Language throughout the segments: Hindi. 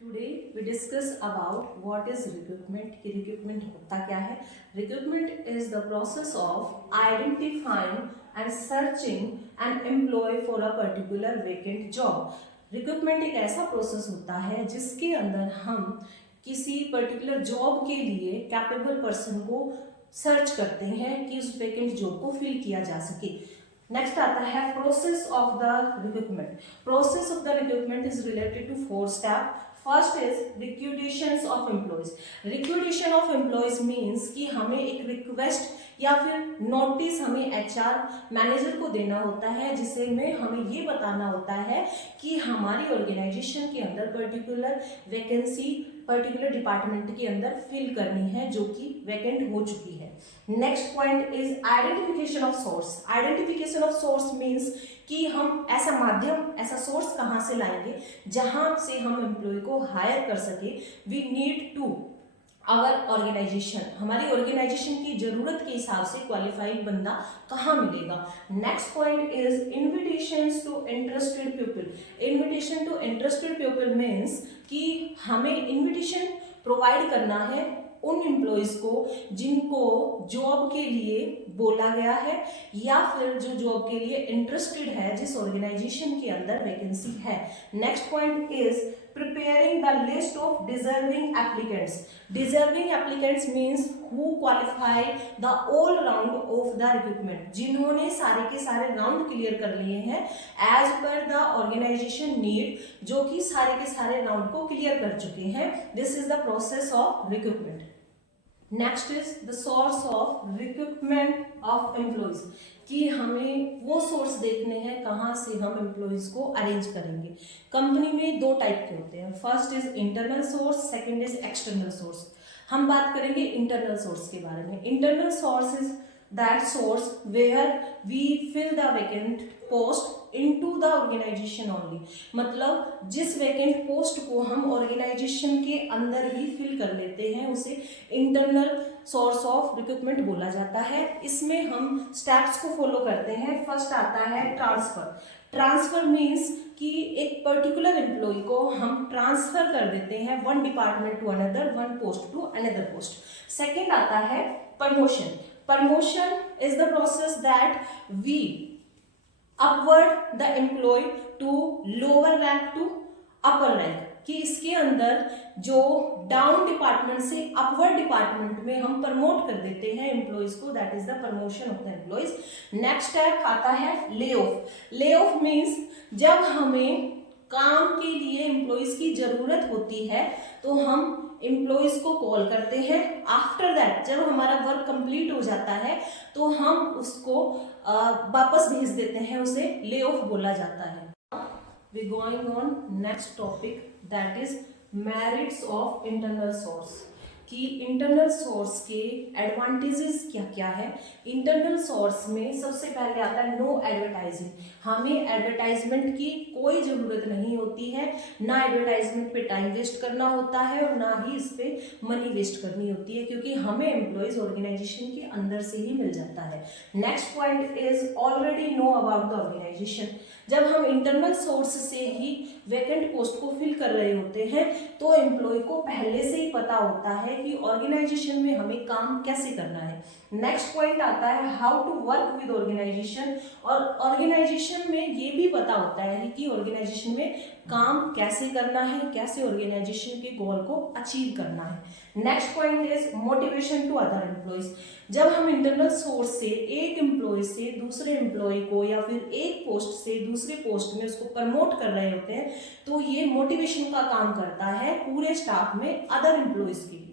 Today we discuss about what is recruitment कि recruitment होता क्या है. Recruitment is the process of identifying and searching an employee for a particular vacant job. Recruitment एक ऐसा प्रोसेस होता है जिसके अंदर हम किसी पर्टिकुलर जॉब के लिए कैपेबल पर्सन को सर्च करते हैं कि उस वैकेंट जॉब को फिल किया जा सके. नेक्स्ट आता है process of the recruitment. Process of the recruitment is related to 4 step. First is recruitation of employees. Recruitation of employees means कि हमें एक रिक्वेस्ट या फिर नोटिस हमें एचआर मैनेजर को देना होता है जिसे में हमें ये बताना होता है कि हमारी ऑर्गेनाइजेशन के अंदर पर्टिकुलर वैकेंसी पर्टिकुलर डिपार्टमेंट के अंदर फिल करनी है जो कि वैकेंट हो चुकी है. Next point is identification of source. Identification of source means कि हम ऐसा माध्यम ऐसा सोर्स कहाँ से लाएंगे जहां से हम एम्प्लॉय को हायर कर सके. We need to our organisation. हमारी ऑर्गेनाइजेशन की जरूरत के हिसाब से क्वालिफाइड बंदा कहाँ मिलेगा. Next point is invitations to interested people. Invitation to interested people means कि हमें इन्विटेशन प्रोवाइड करना है उन एम्प्लॉयज को जिनको जॉब के लिए बोला गया है या फिर जो जॉब के लिए इंटरेस्टेड है जिस ऑर्गेनाइजेशन के अंदर वैकेंसी है. Next point is preparing the list of deserving applicants. Deserving applicants means who qualify the all round of the recruitment. जिन्होंने सारे के सारे राउंड क्लियर कर लिए हैं as per the organization need, जो कि सारे के सारे राउंड को क्लियर कर चुके हैं. This is the process of recruitment. Next is the source of recruitment of employees. कि हमें वो सोर्स देखने हैं कहाँ से हम एम्प्लॉयज को अरेंज करेंगे. कंपनी में 2 टाइप के होते हैं. First is internal source, second is external source. हम बात करेंगे इंटरनल सोर्स के बारे में. Internal source is that source where we fill the vacant post into the organization only. मतलब जिस वैकेंट पोस्ट को हम ऑर्गेनाइजेशन के अंदर ही फिल कर लेते हैं उसे इंटरनल सोर्स ऑफ रिक्रूटमेंट बोला जाता है. इसमें हम स्टेप्स को फॉलो करते हैं. फर्स्ट आता है ट्रांसफर. ट्रांसफर मीन्स कि एक पर्टिकुलर एम्प्लॉय को हम ट्रांसफर कर देते हैं one department to another, one post to another post. Second आता है promotion. Promotion is the process that we upward the employee to lower rank to upper rank. कि इसके अंदर जो डाउन डिपार्टमेंट से अपवर्ड डिपार्टमेंट में हम प्रमोट कर देते हैं एम्प्लॉयज को. That is the promotion of the employees. Next step आता है lay off. Lay off means जब हमें काम के लिए एम्प्लॉयज की जरूरत होती है तो हम एम्प्लॉयज को कॉल करते हैं. आफ्टर दैट जब हमारा वर्क कंप्लीट हो जाता है तो हम उसको वापस भेज देते हैं. उसे ले ऑफ बोला जाता है. We going on next topic that is merits of internal source. कि इंटरनल सोर्स के एडवांटेजेस क्या क्या है. इंटरनल सोर्स में सबसे पहले आता है नो एडवर्टाइजिंग. हमें एडवर्टाइजमेंट की कोई ज़रूरत नहीं होती है. ना एडवर्टाइजमेंट पे टाइम वेस्ट करना होता है और ना ही इस पे मनी वेस्ट करनी होती है क्योंकि हमें एम्प्लॉयज ऑर्गेनाइजेशन के अंदर से ही मिल जाता है. Next point is already know about the organisation. जब हम इंटरनल सोर्स से ही वैकेंट पोस्ट को फिल कर रहे होते हैं तो एम्प्लॉय को पहले से ही पता होता है कि ऑर्गेनाइजेशन में हमें काम कैसे करना है. नेक्स्ट पॉइंट आता है how to work with organisation. और ऑर्गेनाइजेशन में ये भी पता होता है कि ऑर्गेनाइजेशन में काम कैसे करना है, कैसे ऑर्गेनाइजेशन के गोल को अचीव करना है. Next point is motivation to other employees. जब हम इंटरनल सोर्स से एक एम्प्लॉय से दूसरे एम्प्लॉय को या फिर एक पोस्ट से दूसरे पोस्ट में उसको प्रमोट कर रहे होते हैं तो ये मोटिवेशन का काम करता है पूरे स्टाफ में अदर एम्प्लॉयज के लिए.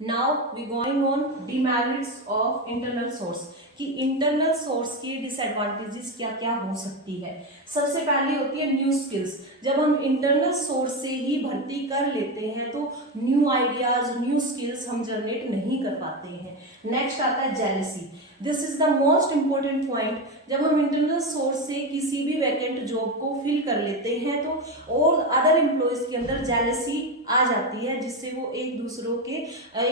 Now we going on demerits of internal source. कि इंटरनल सोर्स के डिसएडवांटेजेस क्या क्या हो सकती है. सबसे पहले होती है न्यू स्किल्स. जब हम इंटरनल सोर्स से ही भर्ती कर लेते हैं तो न्यू आइडियाज न्यू स्किल्स हम जनरेट नहीं कर पाते हैं. नेक्स्ट आता है jealousy. This is the most important point जब हम इंटरनल सोर्स से किसी भी वैकेंट जॉब को फिल कर लेते हैं तो और अदर एम्प्लॉयज के अंदर जेलसी आ जाती है, जिससे वो एक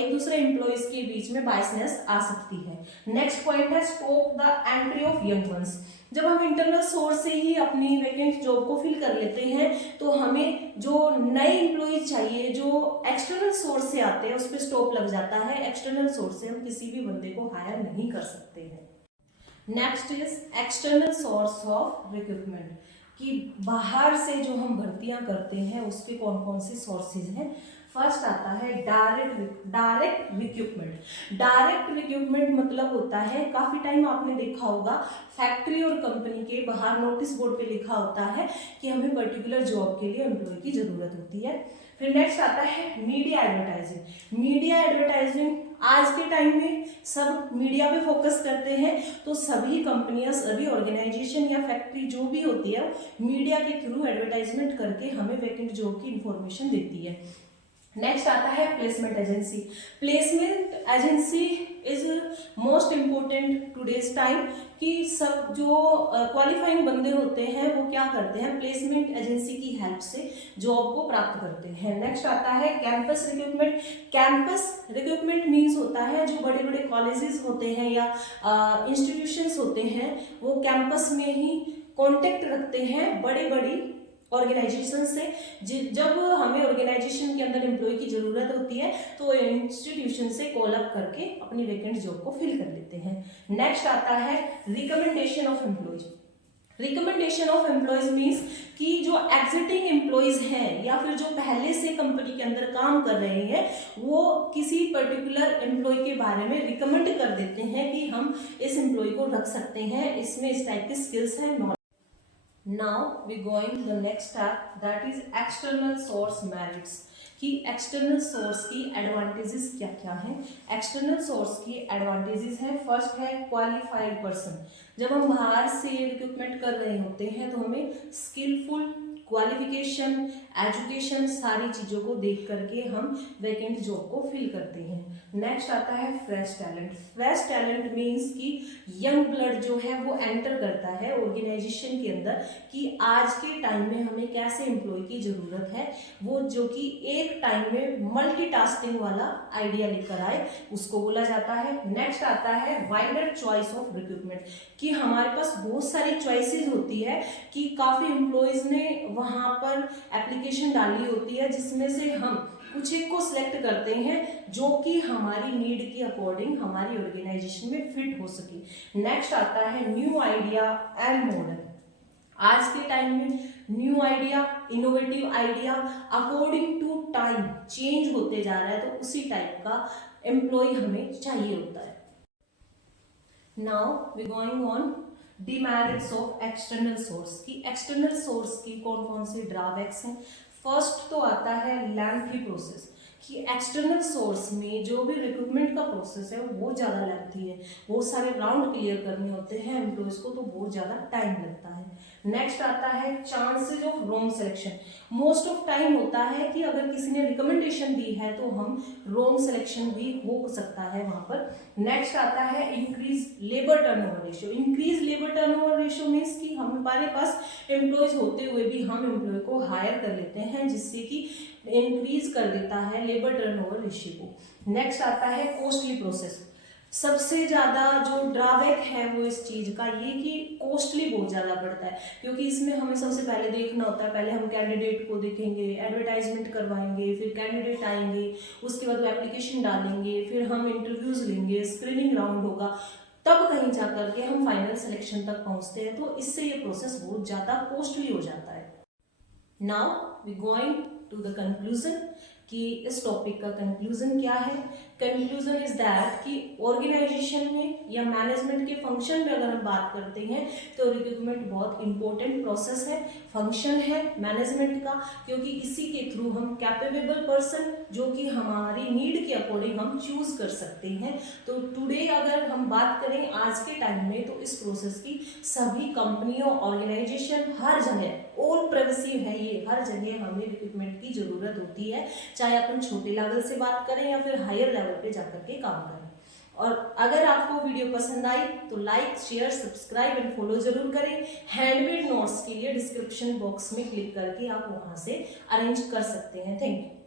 दूसरे एम्प्लॉयज के बीच में बायसनेस आ सकती है। नेक्स्ट पॉइंट है stop the entry of young ones. जब हम इंटरनल सोर्स से ही अपनी वैकेंट जॉब को फिल कर लेते हैं तो हमें जो नए एम्प्लॉयज चाहिए जो एक्सटर्नल सोर्स से आते हैं उस पर स्टॉप लग जाता है। एक्सटर्नल सोर्स से हम किसी भी बंदे को हायर नहीं कर सकते हैं। Next is external source of recruitment, कि बाहर से जो हम भर्तियां करते हैं उसके कौन कौन से सोर्सेज हैं। फर्स्ट आता है डायरेक्ट रिक्रूटमेंट। डायरेक्ट रिक्रूटमेंट मतलब होता है, काफी टाइम आपने देखा होगा फैक्ट्री और कंपनी के बाहर नोटिस बोर्ड पे लिखा होता है कि हमें पर्टिकुलर जॉब के लिए एम्प्लॉय की जरूरत होती है। फिर नेक्स्ट आता है मीडिया एडवर्टाइजिंग। मीडिया एडवर्टाइजिंग आज के टाइम में सब मीडिया पे फोकस करते हैं, तो सभी कंपनियां, सभी ऑर्गेनाइजेशन या फैक्ट्री जो भी होती है मीडिया के थ्रू एडवर्टाइजमेंट करके हमें वैकेंट जॉब की इंफॉर्मेशन देती है। नेक्स्ट आता है placement agency. Placement agency is most important today's time, कि सब जो क्वालिफाइंग बंदे होते हैं वो क्या करते हैं, प्लेसमेंट एजेंसी की हेल्प से जॉब को प्राप्त करते हैं। नेक्स्ट आता है campus recruitment. Campus recruitment means होता है जो बड़े बड़े कॉलेजेस होते हैं या इंस्टीट्यूशंस होते हैं वो कैंपस में ही कॉन्टेक्ट रखते हैं बड़ी बड़ी ऑर्गेनाइजेशन से। जब हमें ऑर्गेनाइजेशन के अंदर एम्प्लॉय की जरूरत होती है तो इंस्टीट्यूशन से कॉल अप करके अपनी वैकेंट जॉब को फिल कर लेते हैं। नेक्स्ट आता है recommendation of employees. Recommendation of employees means कि जो एग्जिटिंग एम्प्लॉयज हैं या फिर जो पहले से कंपनी के अंदर काम कर रहे हैं वो किसी पर्टिकुलर एम्प्लॉय के बारे में रिकमेंड कर देते हैं कि हम इस एम्प्लॉय को रख सकते हैं, इसमें इस टाइप की स्किल्स हैं। Now we going to the next step, that is external source merits, कि एक्सटर्नल सोर्स की एडवांटेजेस क्या क्या हैं। एक्सटर्नल सोर्स की एडवांटेजेस हैं, फर्स्ट है क्वालिफाइड पर्सन। जब हम बाहर से रिक्रूटमेंट कर रहे होते हैं तो हमें स्किलफुल, क्वालिफिकेशन, एजुकेशन, सारी चीज़ों को देख करके हम वैकेंट जॉब को फिल करते हैं। नेक्स्ट आता है fresh talent. Fresh talent means कि यंग ब्लड जो है वो एंटर करता है ऑर्गेनाइजेशन के अंदर, कि आज के टाइम में हमें कैसे एम्प्लॉय की ज़रूरत है, वो जो कि एक टाइम में मल्टीटास्किंग वाला आइडिया लेकर आए, उसको बोला जाता है। नेक्स्ट आता है वाइडर चॉइस ऑफ रिक्रूटमेंट, कि हमारे पास बहुत सारी चॉइसेस होती है, कि काफ़ी एम्प्लॉयज़ ने वहाँ पर एप्लीकेशन डाली होती है जिसमें से हम कुछ एक को सिलेक्ट करते हैं जो कि हमारी नीड के अकॉर्डिंग हमारी ऑर्गेनाइजेशन में फिट हो सके। नेक्स्ट आता है न्यू आइडिया एंड मॉडर्न। आज के टाइम में new idea, innovative idea according to time change होते जा रहा है, तो उसी टाइप का एम्प्लॉय हमें चाहिए होता है। Now we going on demerits of external source, की एक्सटर्नल सोर्स की कौन कौन से ड्रॉबैक्स हैं। फर्स्ट तो आता है लेंथी प्रोसेस, कि एक्सटर्नल सोर्स में जो भी रिक्रूटमेंट का प्रोसेस है वो बहुत ज़्यादा लेंथी है, बहुत सारे राउंड क्लियर करने होते हैं एम्प्लॉयज़ को, तो बहुत ज़्यादा टाइम लगता है। नेक्स्ट आता है chances of wrong selection. Most of time होता है कि अगर किसी ने रिकमेंडेशन दी है तो हम रॉन्ग सिलेक्शन भी हो सकता है वहाँ पर। नेक्स्ट आता है increase labour turnover ratio. Increase labour turnover ratio means कि हमारे पास एम्प्लॉयज होते हुए भी हम एम्प्लॉय को हायर कर लेते हैं, जिससे कि इंक्रीज कर देता है लेबर टर्नओवर रेशियो को। नेक्स्ट आता है कॉस्टली प्रोसेस। सबसे ज़्यादा जो ड्रॉबैक है वो इस चीज़ का ये कि कॉस्टली बहुत ज़्यादा पड़ता है, क्योंकि इसमें हमें सबसे पहले देखना होता है, पहले हम कैंडिडेट को देखेंगे, एडवर्टाइजमेंट करवाएंगे, फिर कैंडिडेट आएंगे, उसके बाद वो एप्लीकेशन डालेंगे, फिर हम इंटरव्यूज़ लेंगे, स्क्रीनिंग राउंड होगा, तब कहीं जा करके हम फाइनल सिलेक्शन तक पहुँचते हैं, तो इससे ये प्रोसेस बहुत ज़्यादा कॉस्टली हो जाता है। Now we going to the conclusion, कि इस टॉपिक का कंक्लूजन क्या है। कंक्लूजन इज दैट कि ऑर्गेनाइजेशन में या मैनेजमेंट के फंक्शन में अगर हम बात करते हैं तो रिक्रूटमेंट बहुत इंपॉर्टेंट प्रोसेस है, फंक्शन है मैनेजमेंट का, क्योंकि इसी के थ्रू हम कैपेबल पर्सन जो कि हमारी नीड के अकॉर्डिंग हम चूज कर सकते हैं। तो टुडे अगर हम बात करें आज के टाइम में, तो इस प्रोसेस की सभी कंपनियों, ऑर्गेनाइजेशन, हर जगह ऑल प्रेवेसिव है ये, हर जगह हमें रिक्रूटमेंट की जरूरत होती है, चाहे अपन छोटे लेवल से बात करें या फिर हायर लेवल पे जाकर के काम करें। और अगर आपको वीडियो पसंद आई तो like, share, subscribe and follow जरूर करें। हैंडमेड नोट्स के लिए डिस्क्रिप्शन बॉक्स में क्लिक करके आप वहां से अरेंज कर सकते हैं। Thank you.